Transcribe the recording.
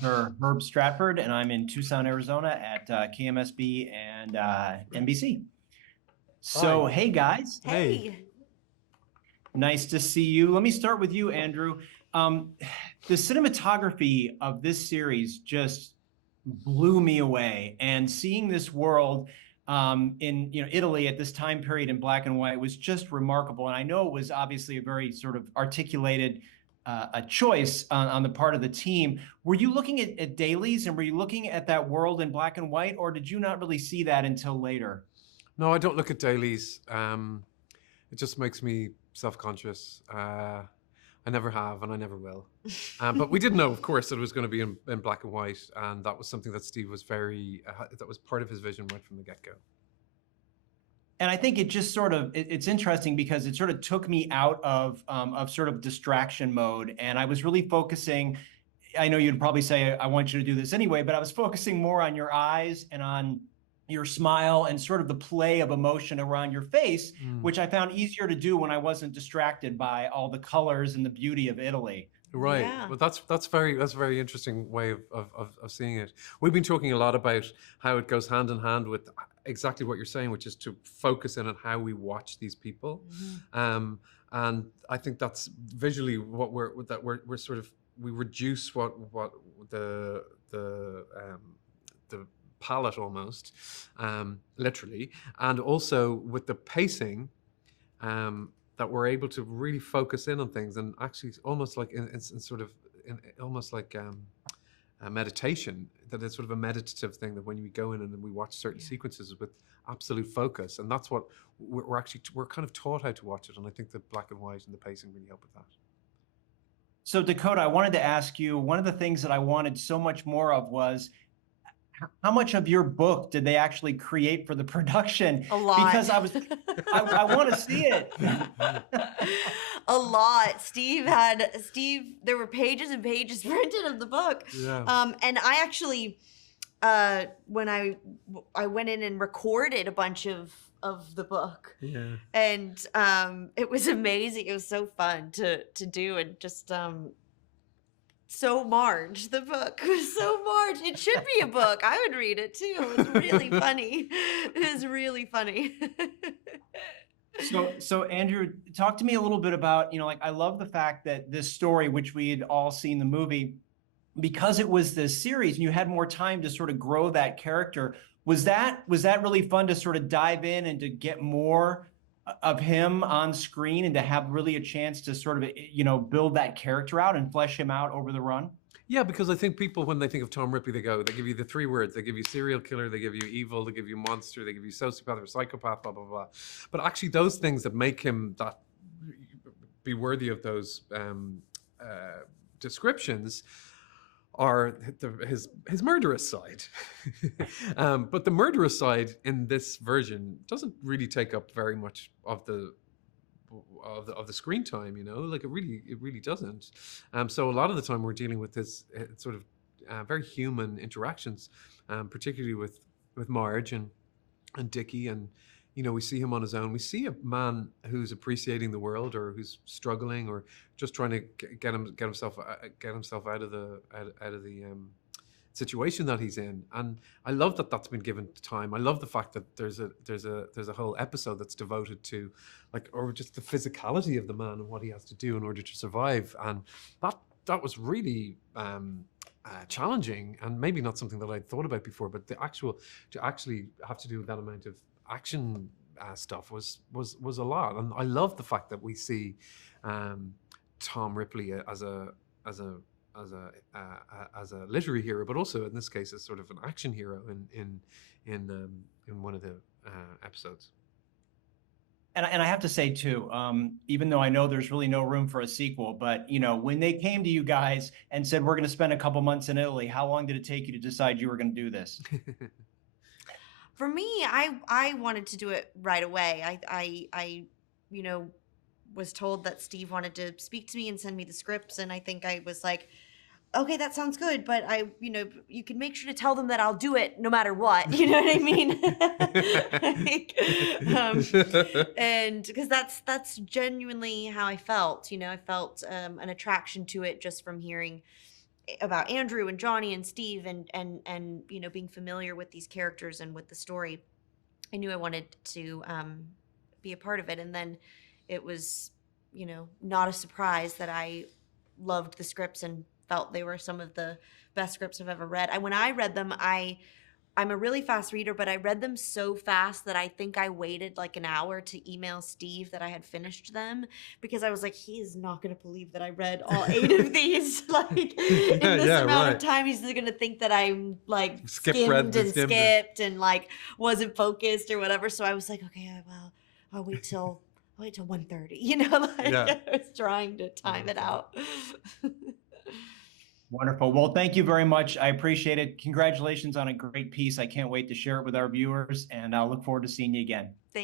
Sure. Herb Stratford, and I'm in Tucson, Arizona at KMSB and NBC. So, Hi. hey guys, Hey. Hey. nice to see you. Let me start with you, Andrew. Um, the cinematography of this series just blew me away, and seeing this world in Italy at this time period in black and white was just remarkable. And I know it was obviously a very sort of articulated a choice on the part of the team. Were you looking at dailies, and were you looking at that world in black and white, or did you not really see that until later? No, I don't look at dailies. It just makes me self-conscious. I never have, and I never will. But we did know, of course, that it was going to be in black and white, and that was something that Steve was that was part of his vision right from the get-go. And I think it just sort of it's interesting because it sort of took me out of sort of distraction mode, and I was really focusing. I know you'd probably say I want you to do this anyway, but I was focusing more on your eyes and on your smile and sort of the play of emotion around your face, which I found easier to do when I wasn't distracted by all the colors and the beauty of Italy. Right. Yeah. Well, that's a very interesting way of seeing it. We've been talking a lot about how it goes hand in hand with exactly what you're saying, which is to focus in on how we watch these people. And I think that's visually what we're sort of, we reduce what the palette almost, literally, and also with the pacing. That we're able to really focus in on things, and actually almost like in sort of almost like a meditation, that it's sort of a meditative thing, that when we go in and we watch certain sequences with absolute focus, and that's what we're kind of taught how to watch it, and I think the black and white and the pacing really help with that. So Dakota, I wanted to ask you, one of the things that I wanted so much more of was how much of your book did they actually create for the production? A lot. Because I want to see it. A lot. There were pages and pages printed of the book. Yeah. And I actually, when I went in and recorded a bunch of the book. Yeah. And it was amazing. It was so fun to do, and just so Marge. The book was so Marge. It should be a book. I would read it too. It was really funny. It was really funny. So Andrew, talk to me a little bit about, like, I love the fact that this story, which we had all seen the movie, because it was this series and you had more time to sort of grow that character. Was that really fun to sort of dive in and to get more of him on screen and to have really a chance to sort of, build that character out and flesh him out over the run? Yeah, because I think people, when they think of Tom Ripley, they give you the three words. They give you serial killer, they give you evil, they give you monster, they give you sociopath or psychopath, blah, blah, blah. But actually those things that make him be worthy of those descriptions are his murderous side. But the murderous side in this version doesn't really take up very much of the screen time, like it really doesn't. So a lot of the time we're dealing with this sort of very human interactions, particularly with Marge and Dickie, and we see him on his own. We see a man who's appreciating the world, or who's struggling, or just trying to get himself out of the situation that he's in. And I love that that's been given time. I love the fact that there's a whole episode that's devoted to, like, or just the physicality of the man and what he has to do in order to survive. And that was really challenging, and maybe not something that I'd thought about before. But to actually have to do that amount of action stuff was a lot. And I love the fact that we see Tom Ripley as a literary hero, but also in this case as sort of an action hero in one of the episodes. And I have to say too, even though I know there's really no room for a sequel, but when they came to you guys and said, we're going to spend a couple months in Italy, how long did it take you to decide you were going to do this? For me, I wanted to do it right away. I was told that Steve wanted to speak to me and send me the scripts, and I think I was like, okay, that sounds good, but you can make sure to tell them that I'll do it no matter what. You know what I mean? And because that's genuinely how I felt. I felt an attraction to it just from hearing about Andrew and Johnny and Steve and you know, being familiar with these characters and with the story, I knew I wanted to be a part of it. And then it was, you know, not a surprise that I loved the scripts and felt they were some of the best scripts I've ever read. When I read them, I'm a really fast reader, but I read them so fast that I think I waited like an hour to email Steve that I had finished them, because I was like, he is not going to believe that I read all 8 of these like in Yeah, this yeah, amount of right. time. He's going to think that I'm like Read skimmed and skimmed. skipped and like wasn't focused or whatever. So I was like, okay, well, I'll wait till 1:30. You know, like Yeah. I was trying to time it out. Wonderful. Well, thank you very much. I appreciate it. Congratulations on a great piece. I can't wait to share it with our viewers, and I'll look forward to seeing you again. Thank